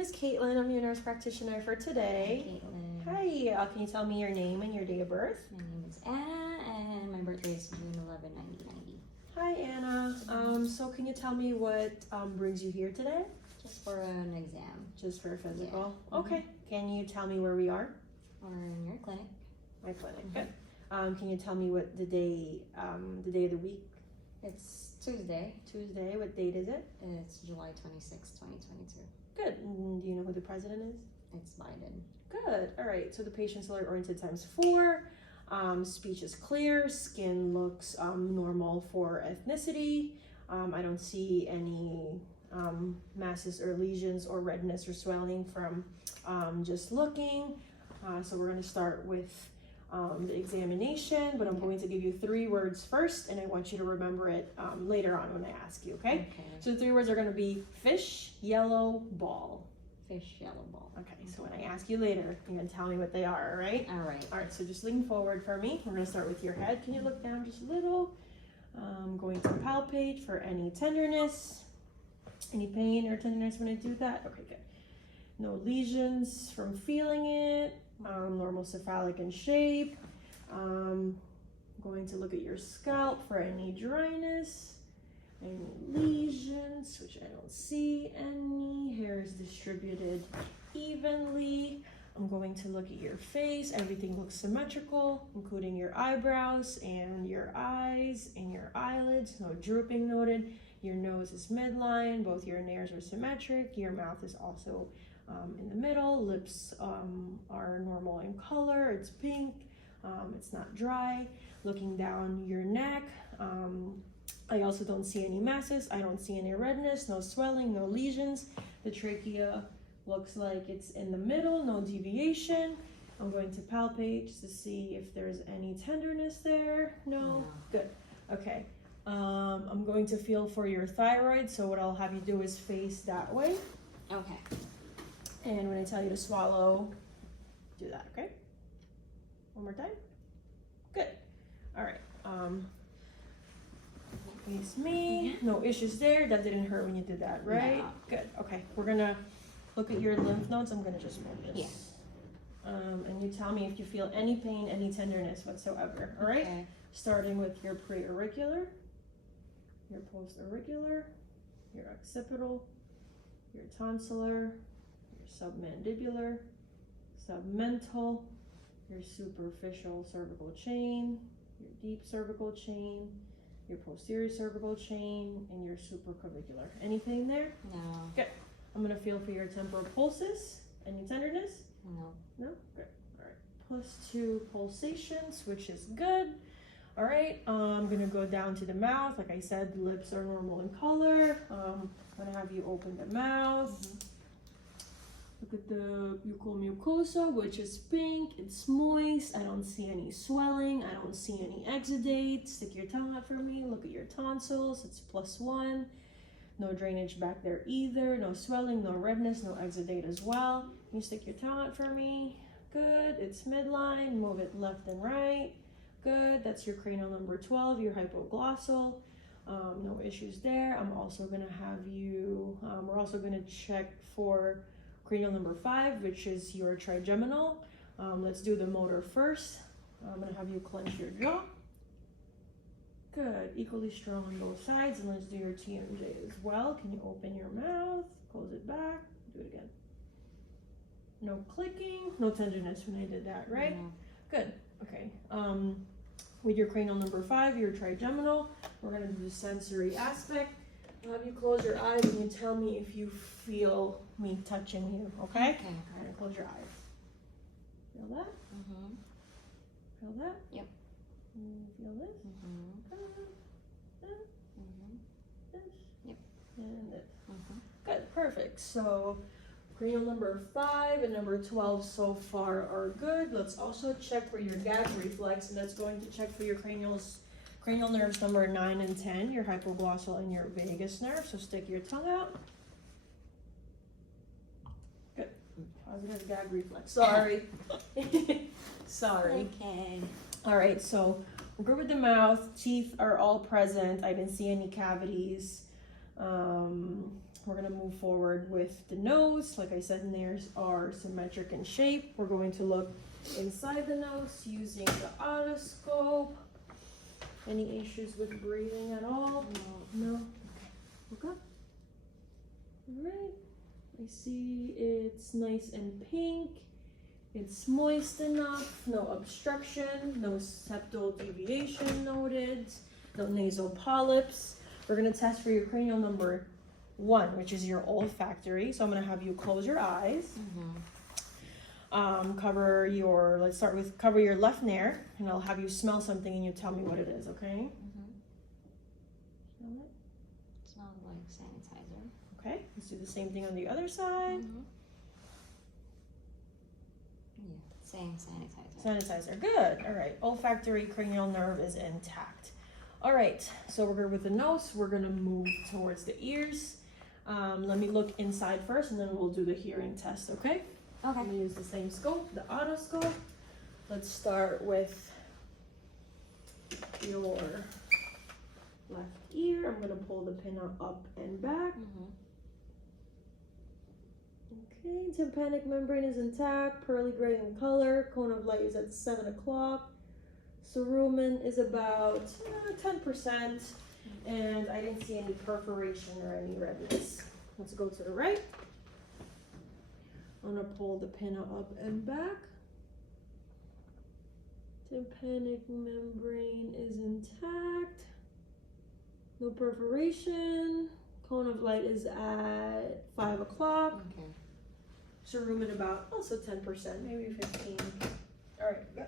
name is Caitlin. I'm your nurse practitioner for today. Caitlin. Hi. Can you tell me your name and your date of birth? My name is Anna, and my birthday is June 11, 1990. Hi, Anna. So can you tell me what brings you here today? Just for an exam. Just for a physical? Yeah. Okay. Can you tell me where we are? Or in your clinic. My clinic. Good. Can you tell me what the day of the week? It's Tuesday. Tuesday. What date is it? It's July 26, 2022. Good. Do you know who the president is? It's Biden. Good. All right. So the patient's alert oriented ×4. Speech is clear. Skin looks normal for ethnicity. I don't see any masses or lesions or redness or swelling from just looking. So we're going to start with the examination, but I'm going to give you 3 words first, and I want you to remember it later on when I ask you, okay? So the 3 words are going to be fish, yellow, ball. Fish, yellow ball. Okay, so when I ask you later, you're going to tell me what they are, all right? All right. All right, so just lean forward for me. We're going to start with your head. Can you look down just a little? I'm going to palpate for any tenderness, any pain or tenderness when I do that. Okay, good. No lesions from feeling it. Normal cephalic in shape. Going to look at your scalp for any dryness, any lesions, which I don't see any. Hair is distributed evenly. I'm going to look at your face. Everything looks symmetrical, including your eyebrows and your eyes and your eyelids. No drooping noted. Your nose is midline. Both your nares are symmetric. Your mouth is also in the middle. Lips are normal in color. It's pink. It's not dry. Looking down your neck, I also don't see any masses. I don't see any redness, no swelling, no lesions. The trachea looks like it's in the middle, no deviation. I'm going to palpate just to see if there's any tenderness there. No? Good. Okay. I'm going to feel for your thyroid, so what I'll have you do is face that way. Okay. And when I tell you to swallow, do that, okay? One more time. Good. All right. Face me. No issues there. That didn't hurt when you did that, right? No. Good. Okay. We're gonna look at your lymph nodes. I'm gonna just move this. Yeah. And you tell me if you feel any pain, any tenderness whatsoever. All right. Okay. Starting with your preauricular, your postauricular, your occipital, your tonsillar, submandibular, submental, your superficial cervical chain, your deep cervical chain, your posterior cervical chain, and your supraclavicular. Any pain there? No. Good. I'm gonna feel for your temporal pulses. Any tenderness? No. No? Good. All right. +2 pulsations, which is good. All right, I'm gonna go down to the mouth. Like I said, the lips are normal in color. I'm gonna have you open the mouth. Look at the buccal mucosa, which is pink. It's moist. I don't see any swelling. I don't see any exudate. Stick your tongue out for me. Look at your tonsils. It's +1. No drainage back there either. No swelling, no redness, no exudate as well. Can you stick your tongue out for me? Good. It's midline. Move it left and right. Good. That's your cranial number 12, your hypoglossal. No issues there. I'm also going to have you, we're also going to check for cranial number 5, which is your trigeminal. Let's do the motor first. I'm going to have you clench your jaw. Good. Equally strong on both sides. And let's do your TMJ as well. Can you open your mouth? Close it back. Do it again. No clicking. No tenderness when I did that, right? No. Good. Okay. With your cranial number 5, your trigeminal, we're going to do the sensory aspect. I'll have you close your eyes and you tell me if you feel me touching you, okay? Okay. All right, close your eyes. Feel that? Mm-hmm. Feel that? Yep. Feel this? Mm-hmm. This, Mm-hmm. this, Yep. and this. Mm-hmm. Good, perfect. So cranial number 5 and number 12 so far are good. Let's also check for your gag reflex, and that's going to check for your cranial nerves number 9 and 10, your hypoglossal and your vagus nerve. So stick your tongue out. Good. Positive gag reflex. Sorry. Sorry. Okay. All right, so we're good with the mouth. Teeth are all present. I didn't see any cavities. We're gonna move forward with the nose. Like I said, nares are symmetric in shape. We're going to look inside the nose using the otoscope. Any issues with breathing at all? No? Okay. Look up. Alright. I see it's nice and pink. It's moist enough. No obstruction. No septal deviation noted. No nasal polyps. We're going to test for your cranial number 1, which is your olfactory. So I'm going to have you close your eyes. Let's start with cover your left nair, and I'll have you smell something and you tell me what it is, okay? Smell it. Smells like sanitizer. Okay, let's do the same thing on the other side. Yeah, same sanitizer. Sanitizer, good. All right, olfactory cranial nerve is intact. All right, so we're good with the nose. We're gonna move towards the ears. Let me look inside first, and then we'll do the hearing test, okay? I'm Okay. gonna use the same scope, the otoscope. Let's start with your left ear. I'm gonna pull the pin up and back. Okay, tympanic membrane is intact, pearly gray in color. Cone of light is at 7 o'clock. Cerumen is about 10%, and I didn't see any perforation or any redness. Let's go to the right. I'm gonna pull the pinna up and back. Tympanic membrane is intact. No perforation. Cone of light is at 5 o'clock. Okay. Cerumen about also 10%, maybe 15. All right, yeah.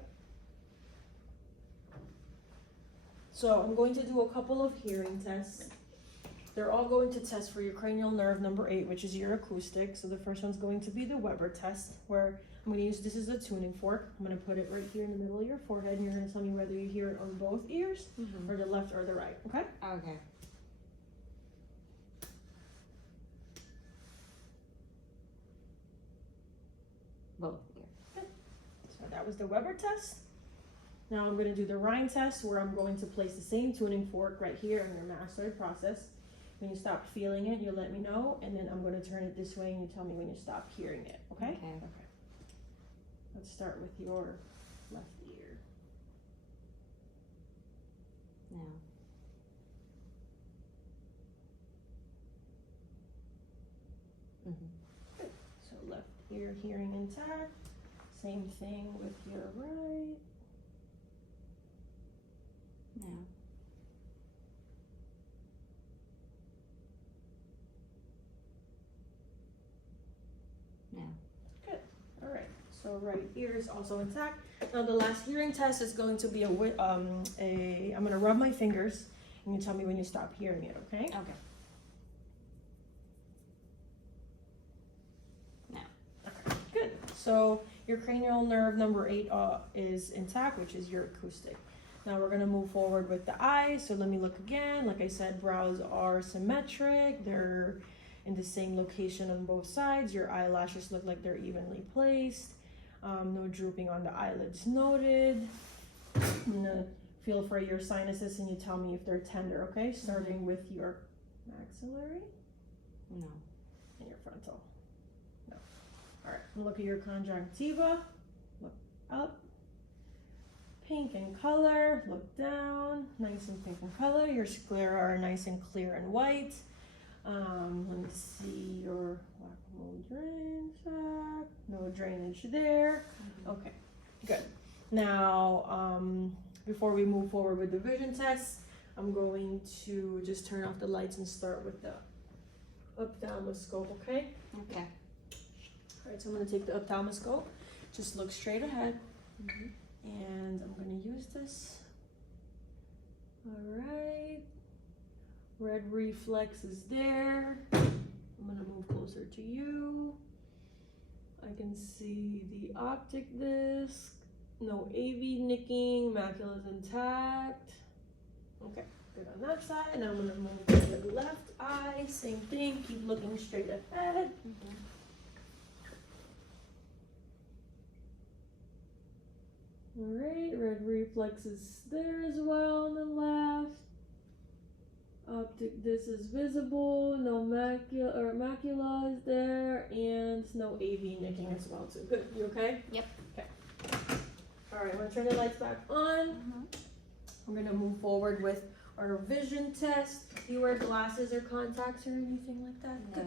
So I'm going to do a couple of hearing tests. They're all going to test for your cranial nerve number 8, which is your acoustic. So the first one's going to be the Weber test, where I'm going to use, this is a tuning fork. I'm going to put it right here in the middle of your forehead, and you're going to tell me whether you hear it on both ears, or the left or the right, okay? Okay. Both ears. So that was the Weber test. Now I'm going to do the Rhine test, where I'm going to place the same tuning fork right here on your mastoid process. When you stop feeling it, you let me know, and then I'm going to turn it this way and you tell me when you stop hearing it, okay? Okay. Let's start with your left ear. Now. So left ear hearing intact. Same thing with your right. Now. Now. Good. All right. So right ear is also intact. Now the last hearing test is going to be I'm going to rub my fingers, and you tell me when you stop hearing it, okay? Okay. Okay. Good. So your cranial nerve number 8 is intact, which is your acoustic. Now we're gonna move forward with the eyes. So let me look again. Like I said, brows are symmetric. They're in the same location on both sides. Your eyelashes look like they're evenly placed. No drooping on the eyelids noted. I'm gonna feel for your sinuses and you tell me if they're tender, okay? Starting with your maxillary No. and your frontal. No. All right, look at your conjunctiva. Look up. Pink in color, look down, nice and pink in color. Your sclera are nice and clear and white. Let me see your lacrimal drainage sac. No drainage there. Okay, good. Now, before we move forward with the vision test, I'm going to just turn off the lights and start with the ophthalmoscope, okay? Okay. All right, so I'm gonna take the ophthalmoscope. Just look straight ahead. And I'm gonna use this. All right. Red reflex is there. I'm gonna move closer to you. I can see the optic disc. No AV nicking, macula is intact. Okay, good on that side. Now I'm gonna move to the left eye. Same thing, keep looking straight ahead. Alright, red reflex is there as well on the left. Optic disc is visible, no macula is there, and no AV nicking as well too. Good, you okay? Yep. Okay. Alright, I'm gonna turn the lights back on. I'm gonna move forward with our vision test. Do you wear glasses or contacts or anything like that? Good.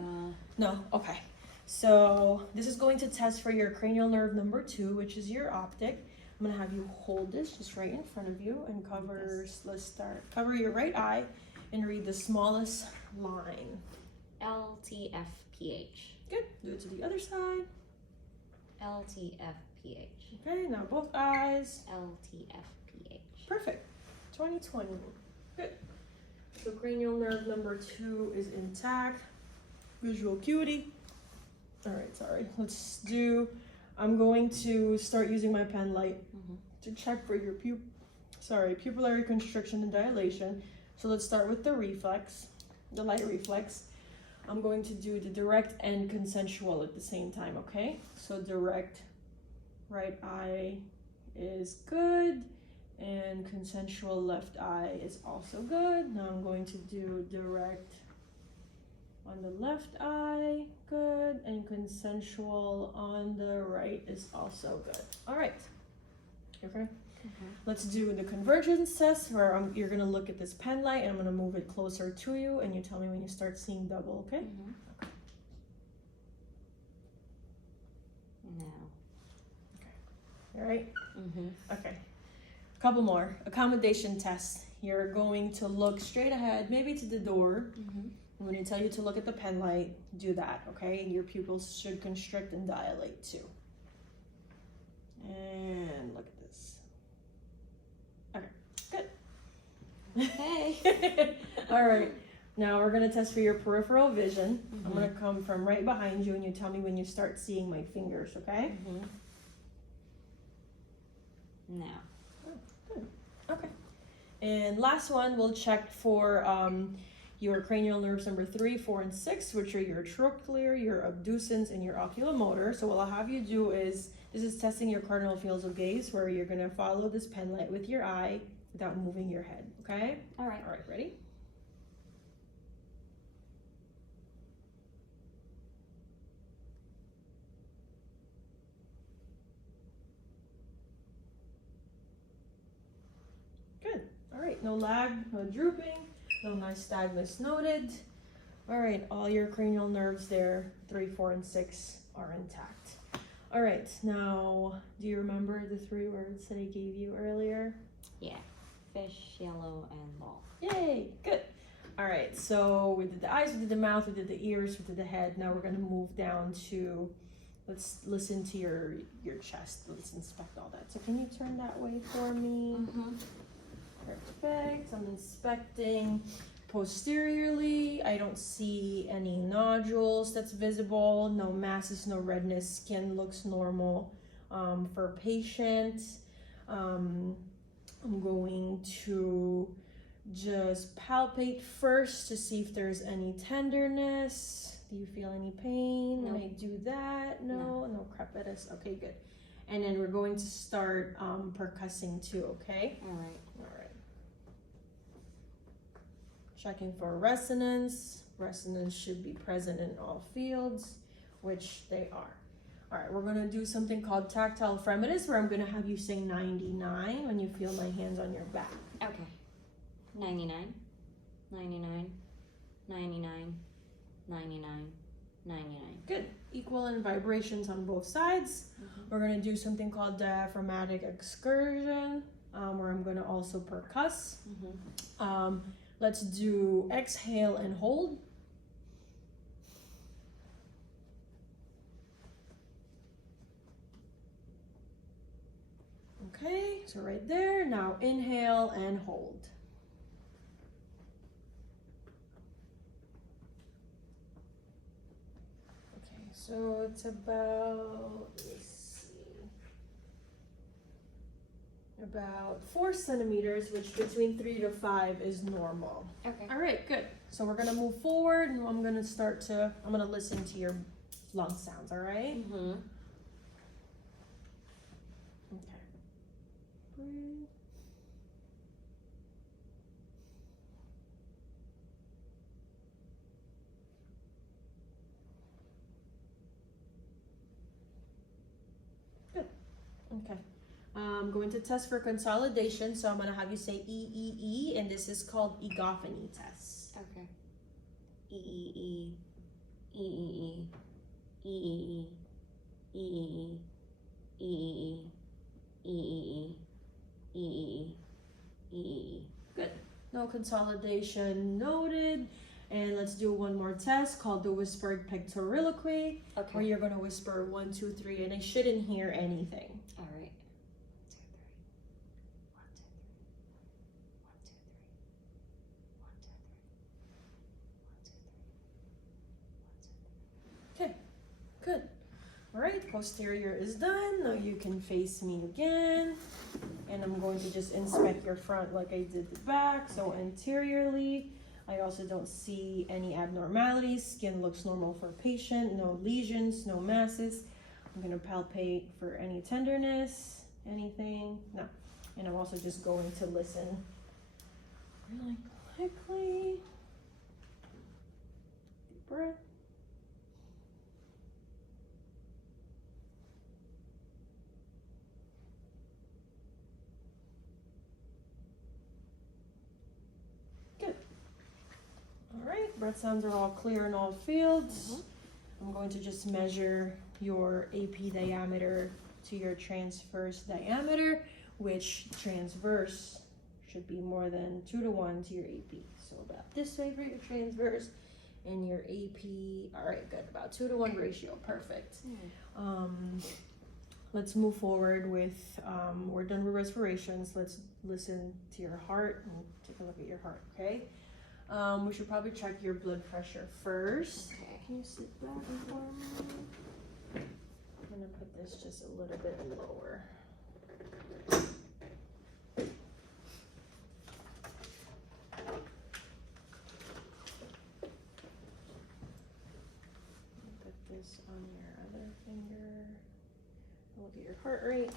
No? Okay. So this is going to test for your cranial nerve number 2, which is your optic. I'm gonna have you hold this just right in front of you and cover your right eye and read the smallest line. LTFPH. Good. Do it to the other side. LTFPH. Okay, now both eyes. LTFPH. Perfect. 2020. Good. So cranial nerve number 2 is intact. Visual acuity. Alright, sorry. I'm going to start using my pen light to check for your pupillary constriction and dilation. So let's start with the light reflex. I'm going to do the direct and consensual at the same time, okay? So direct right eye is good, and consensual left eye is also good. Now I'm going to do direct on the left eye, good, and consensual on the right is also good. All right, okay? Let's do the convergence test where you're gonna look at this pen light and I'm gonna move it closer to you and you tell me when you start seeing double, okay? No. All right? Okay. A couple more. Accommodation test. You're going to look straight ahead, maybe to the door. And when I tell you to look at the pen light, do that, okay? And your pupils should constrict and dilate too. And look at this. Okay, good. Okay. All right. Now we're gonna test for your peripheral vision. I'm gonna come from right behind you and you tell me when you start seeing my fingers, okay? No. Good. Okay. And last one, we'll check for your cranial nerves number 3, 4, and 6, which are your trochlear, your abducens, and your oculomotor. So what I'll have you do is, this is testing your cardinal fields of gaze, where you're gonna follow this pen light with your eye without moving your head, okay? All right. All right, ready? Good. All right, no lag, no drooping, no nystagmus noted. All right, all your cranial nerves there, 3, 4, and 6 are intact. All right, now, do you remember the 3 words that I gave you earlier? Yeah. Fish, yellow, and ball. Yay, good. All right, so we did the eyes, we did the mouth, we did the ears, we did the head. Now we're gonna move down to, let's listen to your chest. Let's inspect all that. So can you turn that way for me? Perfect. I'm inspecting posteriorly. I don't see any nodules that's visible, no masses, no redness. Skin looks normal for patient. I'm going to just palpate first to see if there's any tenderness. Do you feel any pain when I do that? No crepitus. Okay, good. And then we're going to start percussing too, okay? All right. Checking for resonance. Resonance should be present in all fields, which they are. All right, we're gonna do something called tactile fremitus, where I'm gonna have you say 99 when you feel my hands on your back. Okay. 99, 99, 99, 99, 99. Good. Equal in vibrations on both sides. We're gonna do something called diaphragmatic excursion, where I'm gonna also percuss. Let's do exhale and hold. Okay, so right there. Now inhale and hold. Okay, so it's about, let me see, about 4 centimeters, which between 3 to 5 is normal. Okay. All right, good. So we're gonna move forward and I'm gonna listen to your lung sounds, all right? Okay. Breathe. I'm going to test for consolidation, so I'm gonna have you say E, and this is called egophony test. Okay. E E E E E E E E E E E E E E E. Good. No consolidation noted. And let's do one more test called the whispered pictoriloquy, where Okay. you're gonna whisper 1, 2, 3, and I shouldn't hear anything. All right. 1, 2, 3. 1, 2, 3. 1, 2, 3. 1, 2, 3. Good. All right, posterior is done. Now you can face me again. And I'm going to just inspect your front like I did the back. So anteriorly, I also don't see any abnormalities. Skin looks normal for patient. No lesions, no masses. I'm gonna palpate for any tenderness, anything. No. And I'm also just going to listen really quickly. Deep breath. Alright, breath sounds are all clear in all fields. I'm going to just measure your AP diameter to your transverse diameter, which transverse should be more than 2 to 1 to your AP. So about this way for your transverse and your AP. Alright, good. About 2 to 1 ratio. Perfect. Let's move forward with, we're done with respirations. Let's listen to your heart and take a look at your heart, okay? We should probably check your blood pressure first. Okay. Can you sit back for me? I'm gonna put this just a little bit lower. Put this on your other finger. Look at your heart rate.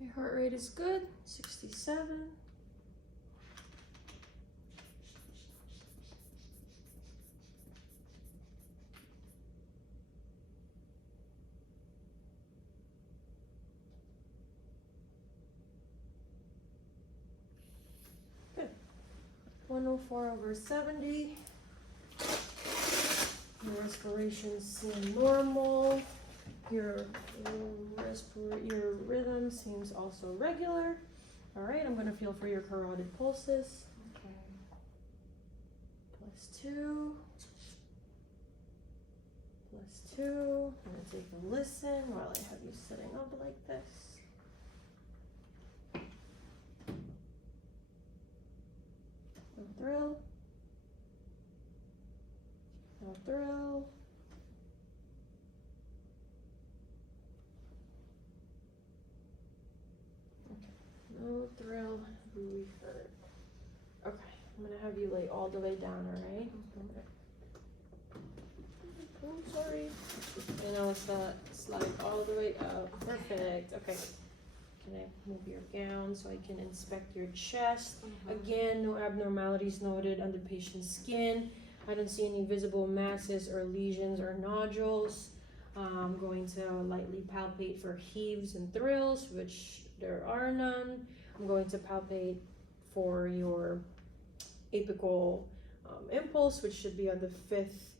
Your heart rate is good, 67. Good. 104/70. Your respirations seem normal. Your rhythm seems also regular. All right, I'm gonna feel for your carotid pulses. Okay. +2. +2. I'm gonna take a listen while I have you sitting up like this. No thrill. No thrill. No thrill, we heard. Okay, I'm gonna have you lay all the way down, alright? Okay. Oh, sorry. And now slide all the way up. Perfect. Okay. Can I move your gown so I can inspect your chest? Again, no abnormalities noted on the patient's skin. I don't see any visible masses or lesions or nodules. I'm going to lightly palpate for heaves and thrills, which there are none. I'm going to palpate for your apical impulse, which should be on the 5th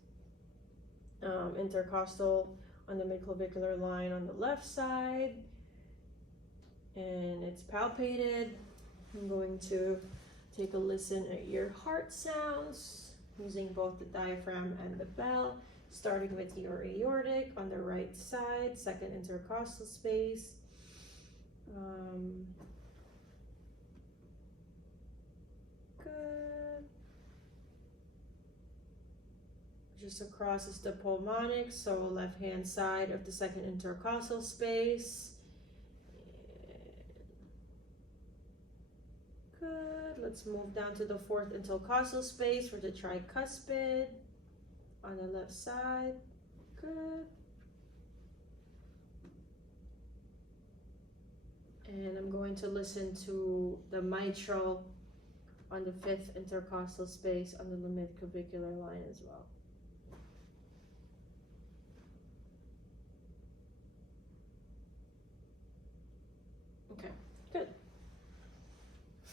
intercostal on the midclavicular line on the left side. And it's palpated. I'm going to take a listen at your heart sounds using both the diaphragm and the bell, starting with your aortic on the right side, 2nd intercostal space. Good. Just across is the pulmonic, so left hand side of the 2nd intercostal space. Good. Let's move down to the 4th intercostal space for the tricuspid on the left side. Good. And I'm going to listen to the mitral on the 5th intercostal space on the limit-clavicular line as well. Okay, good.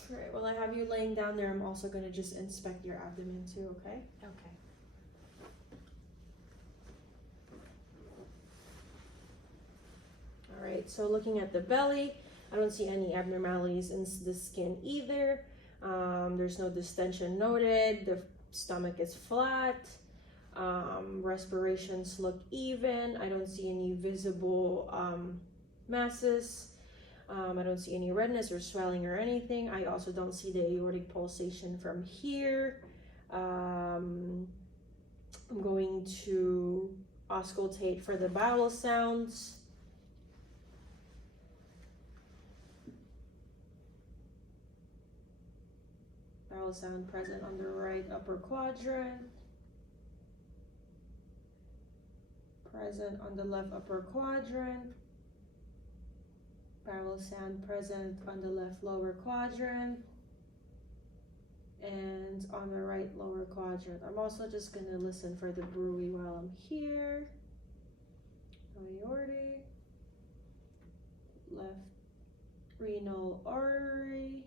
All right, while I have you laying down there, I'm also going to just inspect your abdomen too, okay? Okay. All right, so looking at the belly, I don't see any abnormalities in the skin either. There's no distension noted. The stomach is flat. Respirations look even. I don't see any visible masses. I don't see any redness or swelling or anything. I also don't see the aortic pulsation from here. I'm going to auscultate for the bowel sounds. Bowel sound present on the right upper quadrant. Present on the left upper quadrant. Bowel sound present on the left lower quadrant. And on the right lower quadrant. I'm also just going to listen for the bruit while I'm here. Aortic. Left renal artery.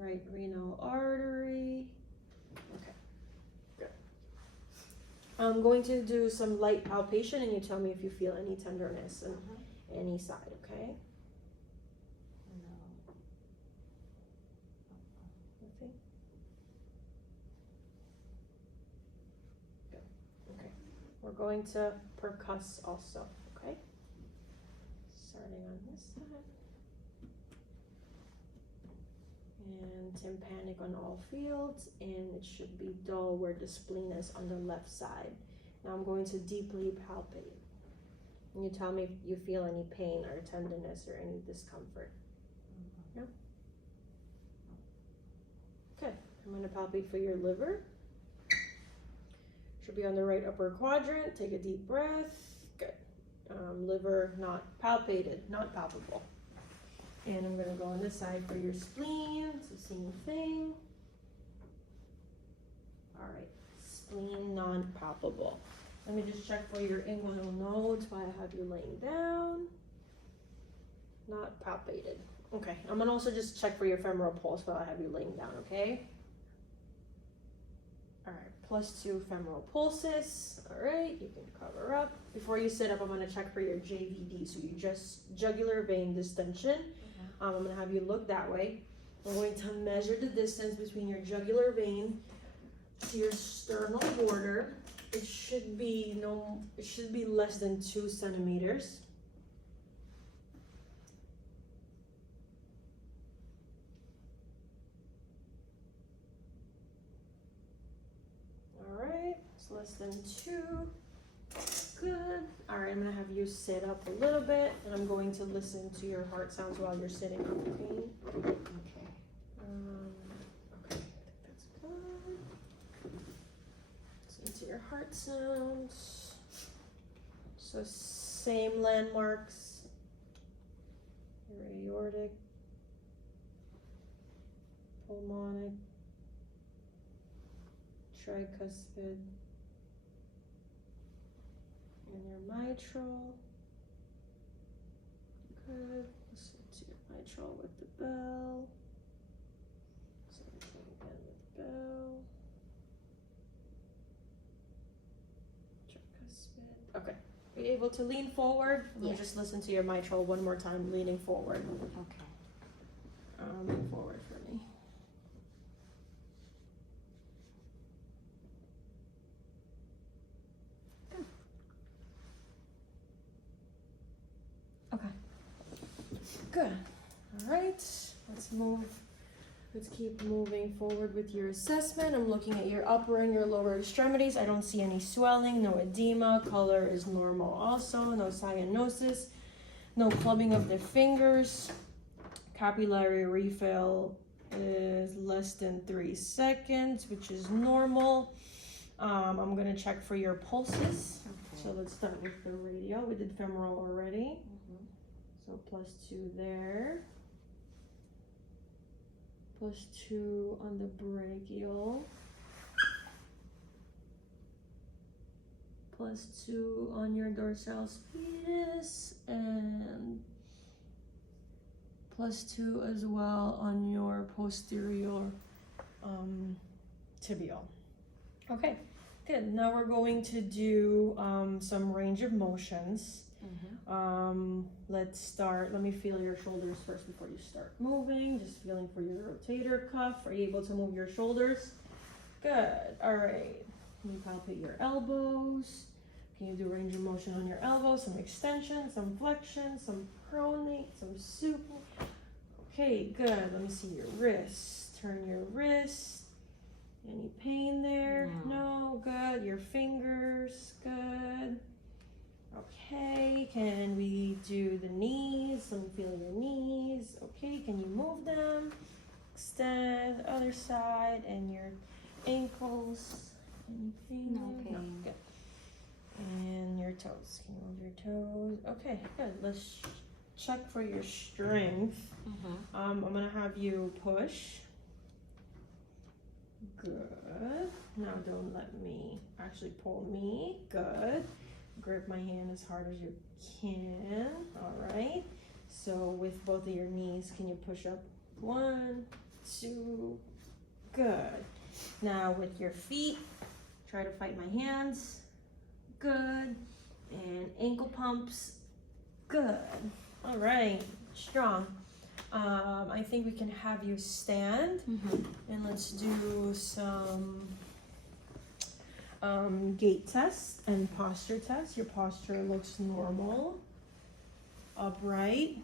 Right renal artery. Okay, good. I'm going to do some light palpation and you tell me if you feel any tenderness on any side, okay? No. Nothing? Good, okay. We're going to percuss also, okay? Starting on this side. And tympanic on all fields, and it should be dull where the spleen is on the left side. Now I'm going to deeply palpate. And you tell me if you feel any pain or tenderness or any discomfort. No? Okay, I'm going to palpate for your liver. Should be on the right upper quadrant. Take a deep breath. Good. Liver not palpated, not palpable. And I'm going to go on this side for your spleen. It's the same thing. All right, spleen non-palpable. Let me just check for your inguinal nodes while I have you laying down. Not palpated. Okay, I'm going to also just check for your femoral pulse while I have you laying down, okay? All right, +2 femoral pulses. All right, you can cover up. Before you sit up, I'm going to check for your JVD, so you just jugular vein distension. I'm going to have you look that way. I'm going to measure the distance between your jugular vein to your sternal border. It should be less than 2 centimeters. All right, it's less than 2. Good. All right, I'm gonna have you sit up a little bit, and I'm going to listen to your heart sounds while you're sitting up. Okay. Okay. Okay. I think that's good. Listen to your heart sounds. So same landmarks. Your aortic, pulmonic, tricuspid. And your mitral. Good. Listen to your mitral with the bell. Same thing again with the bell. Tricuspid. Okay. Are you able to lean forward? Let me Yes. just listen to your mitral one more time, leaning forward. Okay. Lean forward for me. Okay. Good. All right. Let's move. Let's keep moving forward with your assessment. I'm looking at your upper and your lower extremities. I don't see any swelling, no edema. Color is normal also. No cyanosis. No clubbing of the fingers. Capillary refill is less than 3 seconds, which is normal. I'm gonna check for your pulses. Okay. So let's start with the radial. We did femoral already. Mhm. So +2 there. +2 on the brachial. +2 on your dorsalis and +2 as well on your posterior tibial. Okay, good. Now we're going to do some range of motions. Let's start. Let me feel your shoulders first before you start moving. Just feeling for your rotator cuff. Are you able to move your shoulders? Good. All right. Let me palpate your elbows. Can you do range of motion on your elbows? Some extension, some flexion, some pronate, some supine. Okay, good. Let me see your wrist. Turn your wrist. Any pain there? No. Good. Your fingers. Good. Okay, can we do the knees? Let me feel your knees. Okay, can you move them? Extend, other side, and your ankles. Any pain? No pain. No, good. And your toes. Can you move your toes? Okay, good. Let's check for your strength. I'm gonna have you push. Good. Now don't let me actually pull me. Good. Grip my hand as hard as you can. All right. So with both of your knees, can you push up? 1, 2. Good. Now with your feet, try to fight my hands. Good. And ankle pumps. Good. All right. Strong. I think we can have you stand, and let's do some gait test and posture test. Your posture looks normal, upright.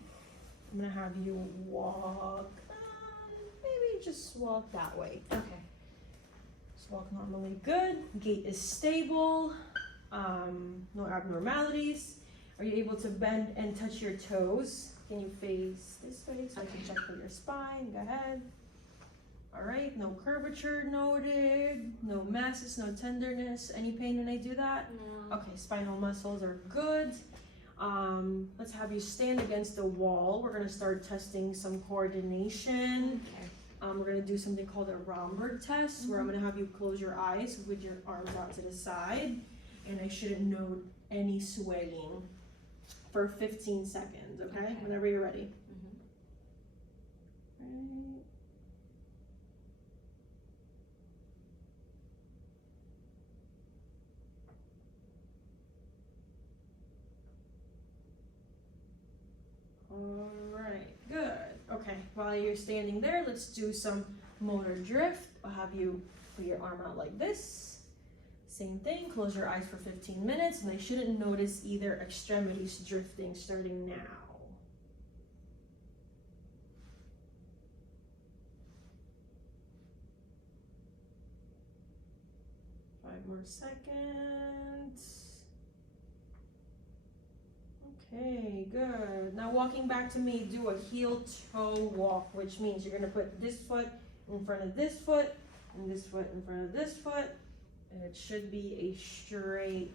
I'm gonna have you walk, maybe just walk that way. Okay. Just walk normally. Good. Gait is stable. No abnormalities. Are you able to bend and touch your toes? Can you face this way so I can check for your spine? Go ahead. All right, no curvature noted, no masses, no tenderness. Any pain when I do that? No. Okay, spinal muscles are good. Let's have you stand against the wall. We're gonna start testing some coordination. Okay. We're gonna do something called a Romberg test, where I'm gonna have you close your eyes with your arms out to the side, and I shouldn't note any swaying for 15 seconds, okay? Whenever you're ready. Right. All right, good. Okay, while you're standing there, let's do some motor drift. I'll have you put your arm out like this. Same thing, close your eyes for 15 minutes, and I shouldn't notice either extremities drifting starting now. Five more seconds. Okay, good. Now walking back to me, do a heel-toe walk, which means you're gonna put this foot in front of this foot, and this foot in front of this foot, and it should be a straight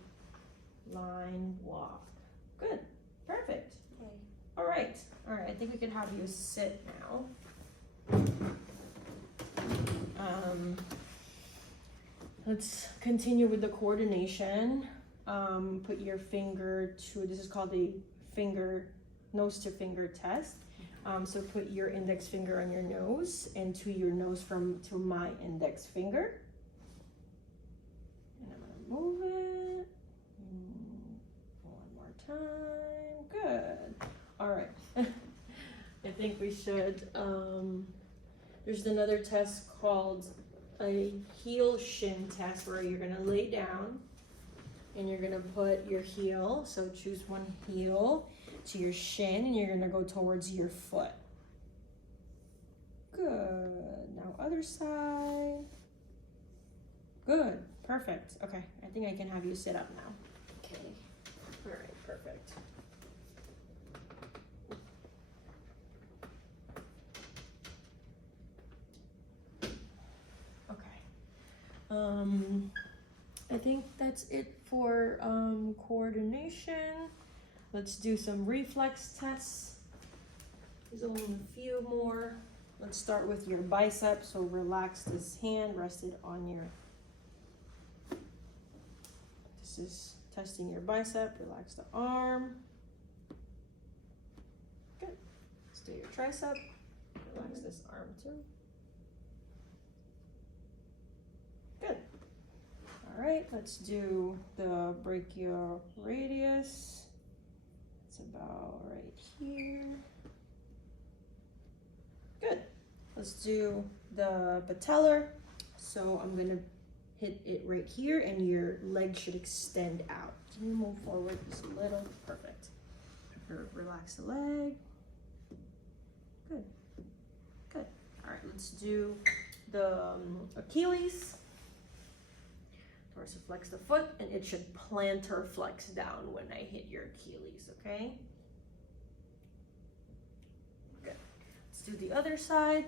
line walk. Good, perfect. Okay. All right, I think we can have you sit now. Let's continue with the coordination. Put your finger to, this is called the finger, nose to finger test. So put your index finger on your nose and to your nose to my index finger. And I'm gonna move it. One more time. Good. All right. I think we should, there's another test called a heel shin test, where you're gonna lay down and you're gonna put your heel, so choose one heel, to your shin, and you're gonna go towards your foot. Good. Now other side. Good. Perfect. Okay, I think I can have you sit up now. Okay. All right, perfect. Okay. I think that's it for coordination. Let's do some reflex tests. There's only a few more. Let's start with your bicep. So relax this hand rested on your. This is testing your bicep. Relax the arm. Good. Let's do your tricep. Relax this arm too. Good. All right, let's do the brachial radius. It's about right here. Good. Let's do the patellar. So I'm gonna hit it right here and your leg should extend out. Can you move forward just a little? Perfect. Relax the leg. Good. Good. All right, let's do the Achilles. Dorsiflex the foot and it should plantar flex down when I hit your Achilles, okay? Good. Let's do the other side.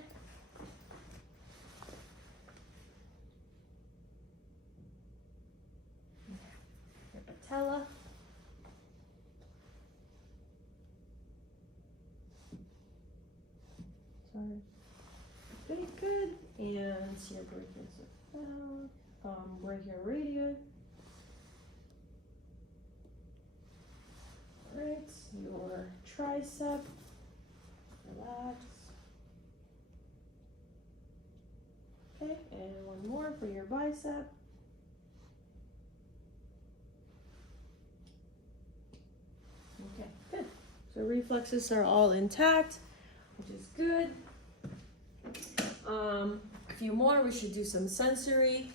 Your patella. Sorry. Very good. And your brachial radius. Alright, your tricep. Relax. Okay, and one more for your bicep. Okay, good. So reflexes are all intact, which is good. A few more, we should do some sensory.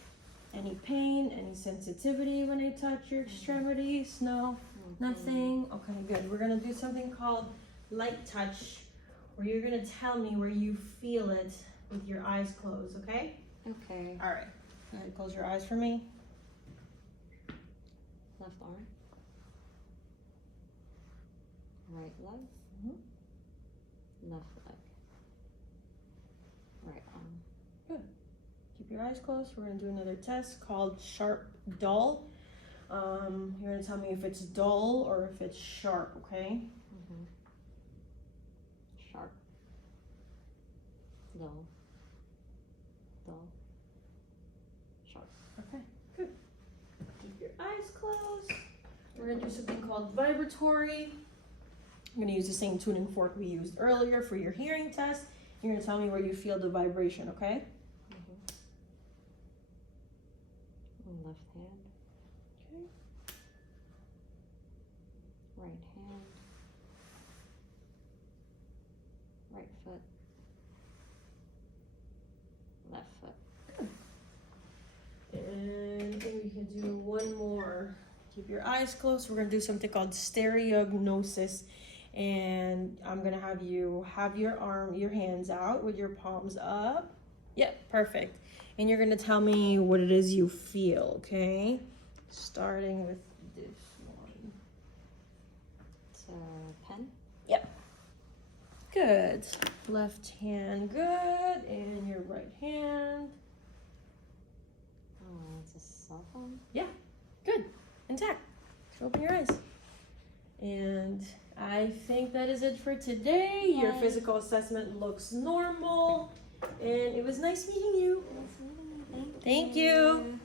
Any pain, any sensitivity when I touch your extremities? No? Nothing? Okay, good. We're gonna do something called light touch, where you're gonna tell me where you feel it with your eyes closed, okay? Okay. All right. Go ahead, close your eyes for me. Left arm. Right leg. Left leg. Right arm. Good. Keep your eyes closed. We're gonna do another test called sharp dull. You're gonna tell me if it's dull or if it's sharp, okay? Sharp. Dull. Dull. Sharp. Okay, good. Keep your eyes closed. We're gonna do something called vibratory. I'm gonna use the same tuning fork we used earlier for your hearing test. You're gonna tell me where you feel the vibration, okay? Left hand. Okay. Right hand. Right foot. Left foot. And we can do one more. Keep your eyes closed. We're gonna do something called stereognosis. And I'm gonna have you have your hands out with your palms up. Yep, perfect. And you're gonna tell me what it is you feel, okay? Starting with this one. It's a pen. Yep. Good. Left hand, good. And your right hand. Oh, it's a cell phone. Good. Intact. Open your eyes. And I think that is it for today. Your Yay. physical assessment looks normal. And it was nice meeting you. Nice meeting you. Thank you. Thank you.